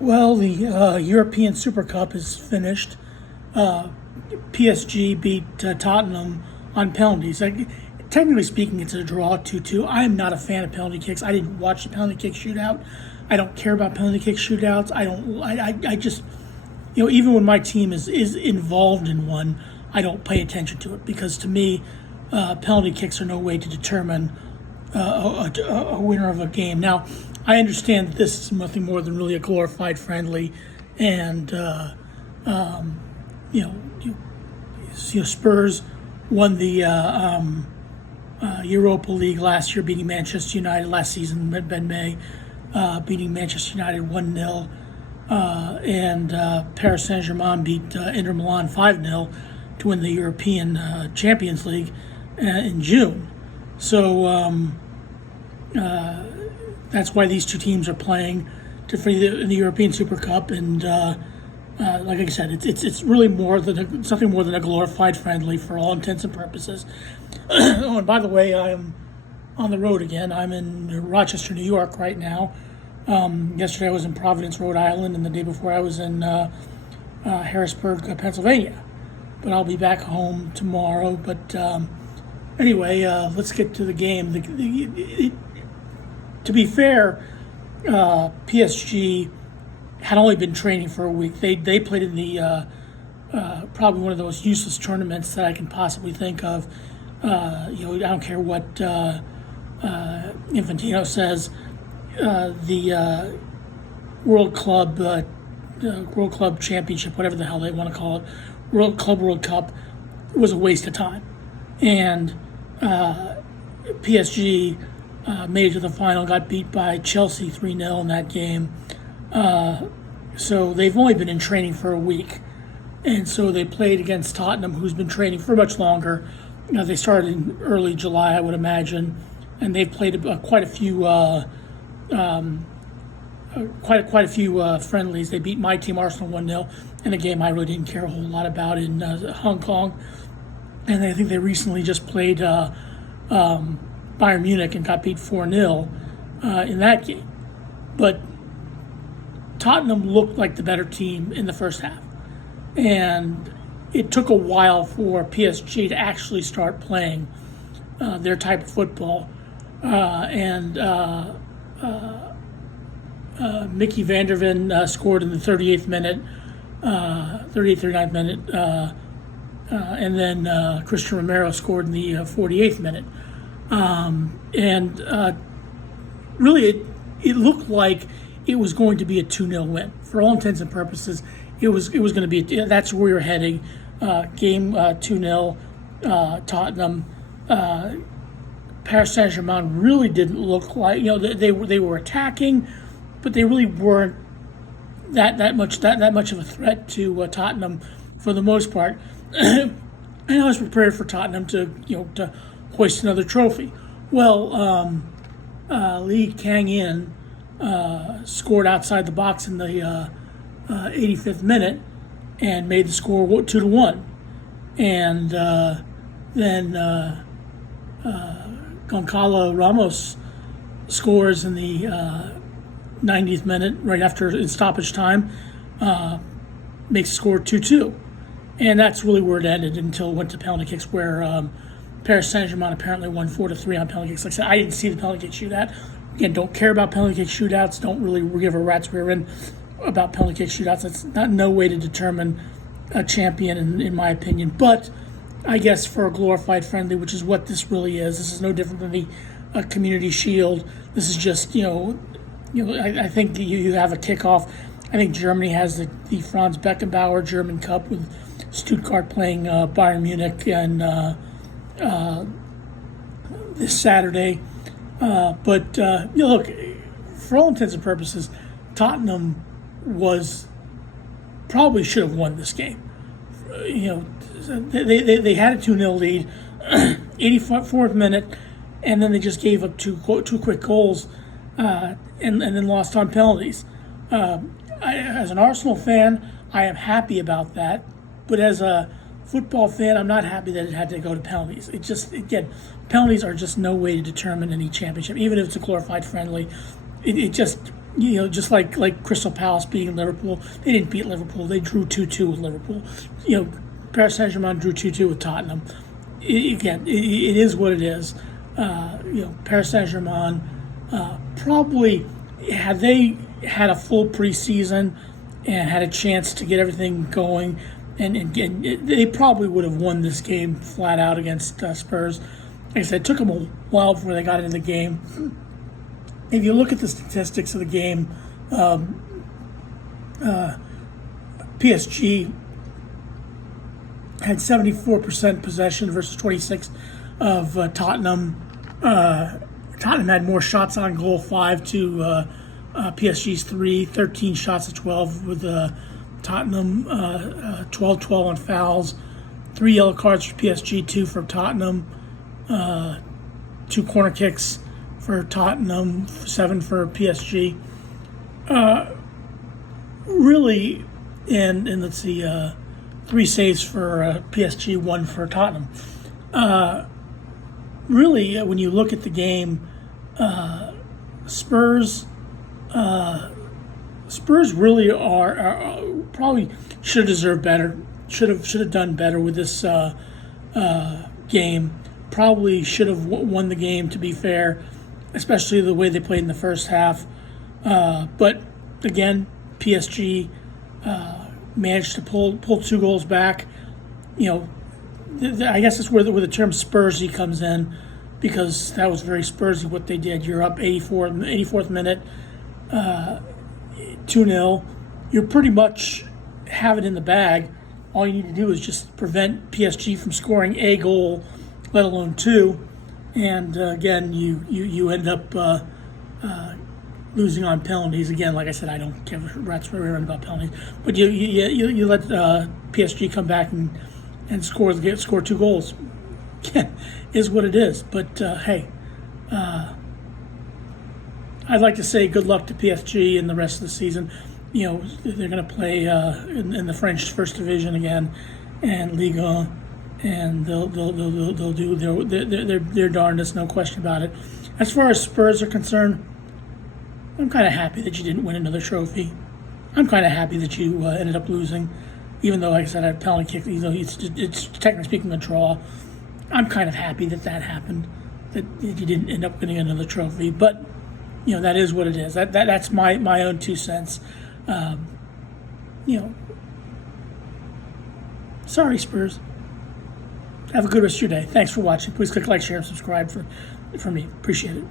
Well, the European Super Cup is finished. PSG beat Tottenham on penalties. Technically speaking, it's a draw 2-2. I am not a fan of penalty kicks. I didn't watch the penalty kick shootout. I don't care about penalty kick shootouts. I don't. I just, even when my team is involved in one, I don't pay attention to it because to me, penalty kicks are no way to determine a winner of a game. Now, I understand that this is nothing more than really a glorified friendly, and you know, Spurs won the Europa League last year, beating Manchester United last season. Ben May beating Manchester United 1-0, and Paris Saint-Germain beat Inter Milan 5-0 to win the European Champions League in June. So that's why these two teams are playing in the European Super Cup, and like I said, it's really something more than a glorified friendly for all intents and purposes. Oh, and by the way, I am on the road again. I'm in Rochester, New York right now. Yesterday I was in Providence, Rhode Island, and the day before I was in Harrisburg, Pennsylvania. But I'll be back home tomorrow. But anyway, let's get to the game. To be fair, PSG had only been training for a week. They played in the probably one of the most useless tournaments that I can possibly think of. I don't care what Infantino says. The World Club Championship, whatever the hell they want to call it, World Cup, was a waste of time, and PSG made it to the final, got beat by Chelsea 3-0 in that game. So they've only been in training for a week, and so they played against Tottenham, who's been training for much longer. They started in early July, I would imagine, and they've played quite a few friendlies. They beat my team, Arsenal, 1-0, in a game I really didn't care a whole lot about in Hong Kong. And I think they recently just played Bayern Munich and got beat 4-0 in that game. But Tottenham looked like the better team in the first half. And it took a while for PSG to actually start playing their type of football. Mickey van der Ven scored in the 38th minute, 39th minute, and then Christian Romero scored in the 48th minute. Really, it looked like it was going to be a 2-0 win. For all intents and purposes, it was going to be, that's where we were heading. Game 2-0, Tottenham. Paris Saint-Germain really didn't look like, they were attacking, but they really weren't that much of a threat to Tottenham for the most part. And I was prepared for Tottenham to hoist another trophy. Well, Lee Kang-in scored outside the box in the 85th minute and made the score 2-1, and then Goncalo Ramos scores in the 90th minute, right after in stoppage time, makes the score 2-2. And that's really where it ended until it went to penalty kicks, where Paris Saint-Germain apparently won 4-3 on penalty kicks. Like I said, I didn't see the penalty kick shootout. Again, don't care about penalty kick shootouts. Don't really give a rat's rear end about penalty kick shootouts. That's not no way to determine a champion, in my opinion. But I guess for a glorified friendly, which is what this really is, this is no different than the Community Shield. This is just, I think you have a kickoff. I think Germany has the Franz Beckenbauer German Cup with Stuttgart playing Bayern Munich and this Saturday. But look, for all intents and purposes, Tottenham probably should have won this game. They had a 2-0 lead, 84th minute, and then they just gave up two quick goals, and then lost on penalties. As an Arsenal fan, I am happy about that, but as a football fan, I'm not happy that it had to go to penalties. Penalties are just no way to determine any championship, even if it's a glorified friendly. It just, just like Crystal Palace beating Liverpool, they didn't beat Liverpool. They drew 2-2 with Liverpool. Paris Saint-Germain drew 2-2 with Tottenham. It is what it is. Paris Saint-Germain probably, had they had a full preseason and had a chance to get everything going, and they probably would have won this game flat out against Spurs. Like I said, it took them a while before they got into the game. If you look at the statistics of the game, PSG had 74% possession versus 26 of Tottenham. Tottenham had more shots on goal, 5 to PSG's 3, 13 shots to 12 with Tottenham, 12 on fouls, 3 yellow cards for PSG, 2 for Tottenham, 2 corner kicks for Tottenham, 7 for PSG. Really, and let's see, 3 saves for PSG, 1 for Tottenham. Really, when you look at the game, Spurs really are probably should have deserved better. Should have done better with this game. Probably should have won the game, to be fair, especially the way they played in the first half. But again, PSG managed to pull 2 goals back. I guess that's where the term Spursy comes in, because that was very Spursy what they did. You're up 84th minute, 2-0. You pretty much have it in the bag. All you need to do is just prevent PSG from scoring a goal, let alone 2. And again, you end up losing on penalties. Again, like I said, I don't give a rat's rear end about penalties. But you let PSG come back and score 2 goals. Is what it is. But hey, I'd like to say good luck to PSG in the rest of the season. They're going to play in the French First Division again, and Liga, and they'll do their darndest, no question about it. As far as Spurs are concerned, I'm kind of happy that you didn't win another trophy. I'm kind of happy that you ended up losing, even though, like I said, I had a penalty kick. It's technically speaking a draw. I'm kind of happy that happened, that you didn't end up winning another trophy. But that is what it is. That's my own 2 cents. Sorry, Spurs. Have a good rest of your day. Thanks for watching. Please click like, share, and subscribe for me. Appreciate it.